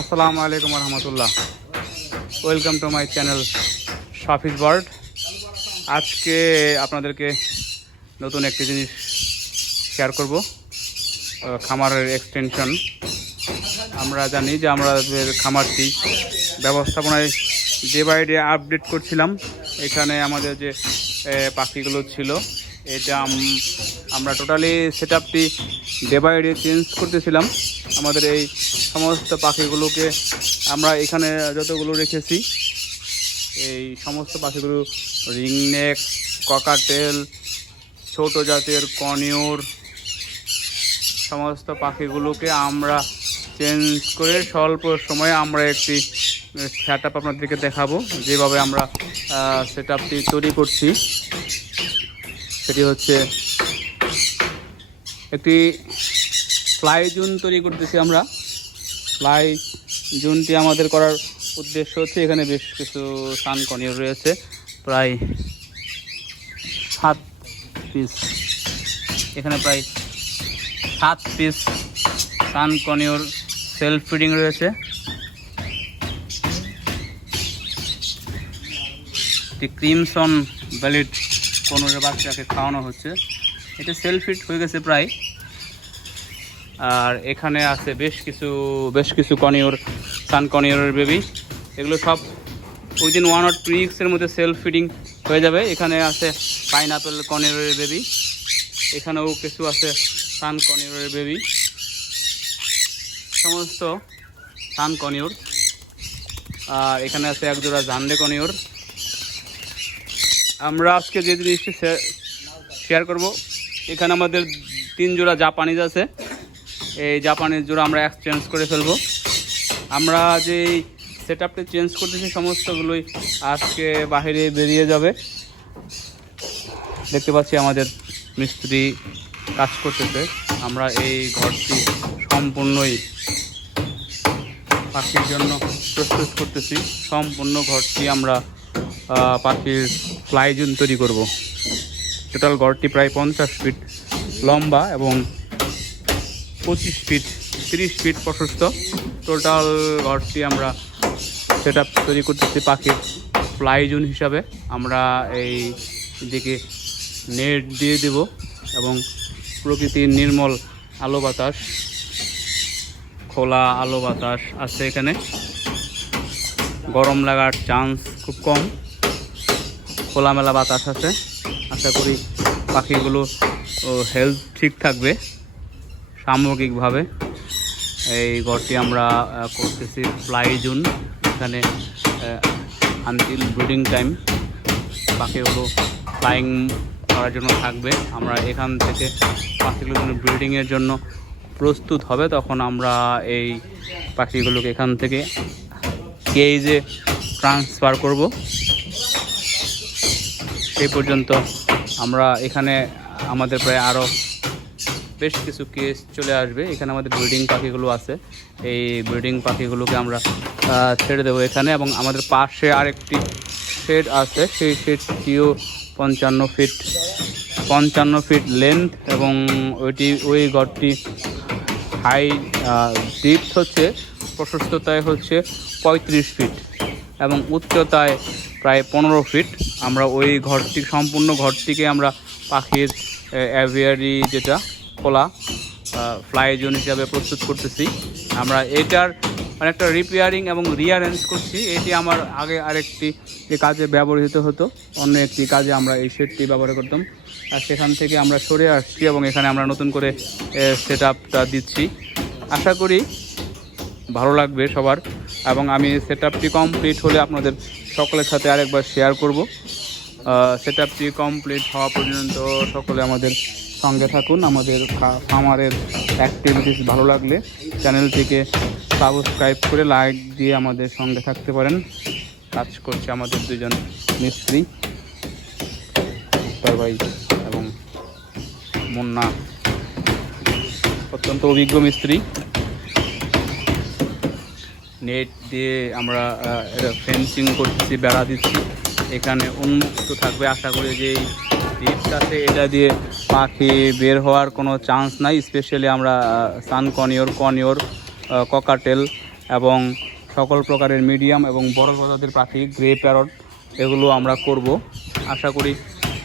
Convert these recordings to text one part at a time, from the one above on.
আসসালামু আলাইকুম রহমতুল্লাহ। Welcome to my channel Shafiz bird. আজকে আপনাদেরকে নতুন একটি জিনিস শেয়ার করব, খামারের এক্সটেনশন। আমরা জানি যে আমাদের খামারটি ব্যবস্থাপনায় ডে বাই ডে আপডেট করছিলাম। এখানে আমাদের যে পাখিগুলো ছিল, এটা আমরা টোটালি সেট আপটি ডে বাই ডে চেঞ্জ করতেছিলাম। আমাদের এই সমস্ত পাখিগুলোকে আমরা এখানে যতগুলো রেখেছি, এই সমস্ত পাখিগুলো রিংনেক, ককাটেল, ছোট জাতের কনিউর, সমস্ত পাখিগুলোকে আমরা চেঞ্জ করে স্বল্প সময়ে আমরা একটি সেট আপ আপনাদেরকে দেখাবো। যেভাবে আমরা সেট আপটি তৈরি করছি সেটি হচ্ছে একটি ফ্লাই জোন তৈরি করতেছি আমরা। ফ্লাই জোনটি আমাদের করার উদ্দেশ্য হচ্ছে, এখানে বেশ কিছু সান কনিউর রয়েছে, প্রায় 7 পিস। এখানে প্রায় 7 পিস সান কনিউর সেলফ ফিডিং রয়েছে। একটি ক্রিমসন ভ্যালিড কনুরের বাচ্চাকে খাওয়ানো হচ্ছে, এটা সেলফ ফিড হয়ে গেছে প্রায়। আর এখানে আছে বেশ কিছু কনিউর, সান কনিউরের বেবি। এগুলো সব উইদিন 1 or 2 weeks মধ্যে সেলফ ফিডিং হয়ে যাবে। এখানে আছে পাইনঅ্যাপেল কনিউরের বেবি, এখানেও কিছু আছে সান কনিউরের বেবি, সমস্ত সান কনিউর। আর এখানে আছে এক জোড়া জান্ডে কনিউর। আমরা আজকে যে জিনিসটি শেয়ার করব, এখানে আমাদের 3 জোড়া জাপানিজ আছে। এই জাপানিজ জোড়া আমরা এক্সচেঞ্জ করে ফেলবো। আমরা যে সেট আপটি চেঞ্জ করতেছি সমস্তগুলোই আজকে বাইরে বেরিয়ে যাবে। দেখতে পাচ্ছি আমাদের মিস্ত্রি কাজ করতেছে। আমরা এই ঘরটি সম্পূর্ণই পাখির জন্য প্রস্তুত করতেছি। সম্পূর্ণ ঘরটি আমরা পাখির ফ্লাই জোন তৈরি করব। টোটাল ঘরটি প্রায় 50 ফিট লম্বা এবং 25 ফিট 30 ফিট প্রশস্ত। টোটাল ঘরটি আমরা সেট আপ তৈরি করতেছি পাখির ফ্লাই জোন হিসাবে। আমরা এই দিকে নেট দিয়ে দেব এবং প্রকৃতির নির্মল আলো বাতাস, খোলা আলো বাতাস আছে এখানে। গরম লাগার চান্স খুব কম, খোলামেলা বাতাস আছে। আশা করি পাখিগুলো হেলথ ঠিক থাকবে সামগ্রিকভাবে। এই ঘরটি আমরা করতেছি ফ্লাই জোন। এখানে আনটিল ব্রিডিং টাইম পাখিগুলো ফ্লাইং করার জন্য থাকবে। আমরা এখান থেকে পাখিগুলো যখন ব্রিডিংয়ের জন্য প্রস্তুত হবে, তখন আমরা এই পাখিগুলোকে এখান থেকে কেজে ট্রান্সফার করব। সেই পর্যন্ত আমরা এখানে আমাদের প্রায় আরও বেশ কিছু কেস চলে আসবে। এখানে আমাদের ব্রিডিং পাখিগুলো আছে, এই ব্রিডিং পাখিগুলোকে আমরা ছেড়ে দেবো এখানে। এবং আমাদের পাশে আরেকটি শেড আছে, সেই শেডটিও 55 ফিট লেন্থ এবং ওই ঘরটি হাই ডিপথ হচ্ছে, প্রশস্ততায় হচ্ছে 35 ফিট এবং উচ্চতায় প্রায় 15 ফিট। আমরা ওই ঘরটি সম্পূর্ণ ঘরটিকে আমরা পাখির অ্যাভিয়ারি যেটা খোলা ফ্লাই জোন হিসাবে প্রস্তুত করতেছি। আমরা এটার অনেকটা রিপেয়ারিং এবং রিঅ্যারেঞ্জ করছি। এটি আমার আগে আরেকটি কাজে ব্যবহৃত হতো, অন্য একটি কাজে আমরা এই সেটটি ব্যবহার করতাম। আর সেখান থেকে আমরা সরে আসছি এবং এখানে আমরা নতুন করে সেট আপটা দিচ্ছি। আশা করি ভালো লাগবে সবার। এবং আমি সেট আপটি কমপ্লিট হলে আপনাদের সকলের সাথে আরেকবার শেয়ার করব। সেট আপটি কমপ্লিট হওয়া পর্যন্ত সকলে আমাদের সঙ্গে থাকুন। আমাদের খামারের অ্যাক্টিভিটিস ভালো লাগলে চ্যানেলটিকে সাবস্ক্রাইব করে লাইক দিয়ে আমাদের সঙ্গে থাকতে পারেন। কাজ করছে আমাদের 2 জন মিস্ত্রি, মুক্তার ভাই এবং মুন্না, অত্যন্ত অভিজ্ঞ মিস্ত্রি। নেট দিয়ে আমরা ফেন্সিং করতেছি, বেড়া দিচ্ছি। এখানে উন্মুক্ত থাকবে, আশা করি যে এই রিপস আছে এটা দিয়ে পাখি বের হওয়ার কোনো চান্স নাই। স্পেশালি আমরা সান কনিওর, ককাটেল এবং সকল প্রকারের মিডিয়াম এবং বড় প্রজাতির পাখি, গ্রে প্যারট, এগুলো আমরা করব। আশা করি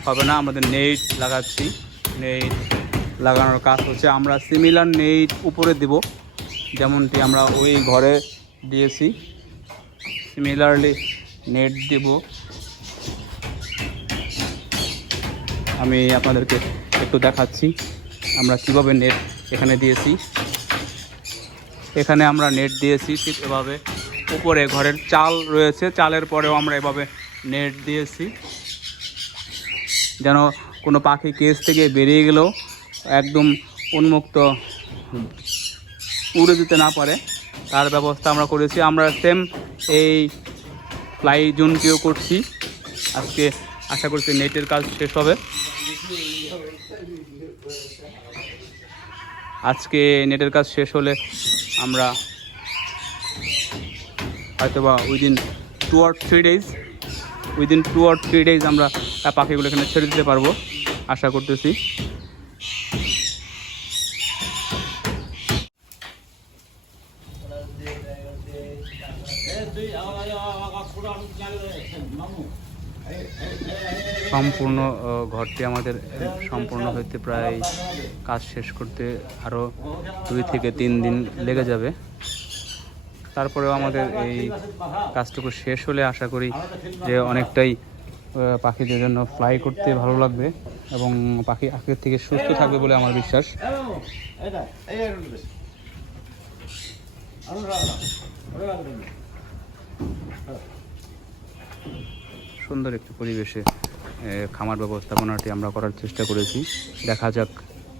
হবে না। আমাদের নেট লাগাচ্ছি, নেট লাগানোর কাজ হচ্ছে। আমরা সিমিলার নেট উপরে দেব, যেমনটি আমরা ওই ঘরে দিয়েছি, সিমিলারলি নেট দেব। আমি আপনাদেরকে একটু দেখাচ্ছি আমরা কিভাবে নেট এখানে দিয়েছি। এখানে আমরা নেট দিয়েছি ঠিক এভাবে। উপরে ঘরের চাল রয়েছে, চালের পরেও আমরা এভাবে নেট দিয়েছি, যেন কোনো পাখি কেজ থেকে বেরিয়ে গেলেও একদম উন্মুক্ত উড়ে যেতে না পারে, তার ব্যবস্থা আমরা করেছি। আমরা সেম এই ফ্লাই জোনটিও করছি। আজকে আশা করছি নেটের কাজ শেষ হবে। আজকে নেটের কাজ শেষ হলে আমরা হয়তোবা উইদিন 2 or 3 days আমরা পাখিগুলো এখানে ছেড়ে দিতে পারবো, আশা করতেছি। সম্পূর্ণ ঘরটি আমাদের সম্পূর্ণ হইতে প্রায় কাজ শেষ করতে আরও 2 থেকে 3 দিন লেগে যাবে। তারপরেও আমাদের এই কাজটুকু শেষ হলে আশা করি যে অনেকটাই পাখিদের জন্য ফ্লাই করতে ভালো লাগবে এবং পাখি আগের থেকে সুস্থ থাকবে বলে আমার বিশ্বাস। সুন্দর একটি পরিবেশে খামার ব্যবস্থাপনাটি আমরা করার চেষ্টা করেছি। দেখা যাক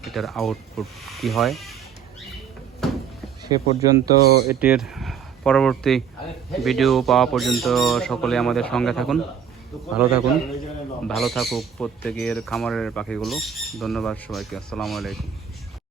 এটার আউটপুট কি হয়। সে পর্যন্ত এটির পরবর্তী ভিডিও পাওয়া পর্যন্ত সকলে আমাদের সঙ্গে থাকুন, ভালো থাকুন, ভালো থাকুক প্রত্যেকের খামারের পাখিগুলো। ধন্যবাদ সবাইকে। আসসালামু আলাইকুম।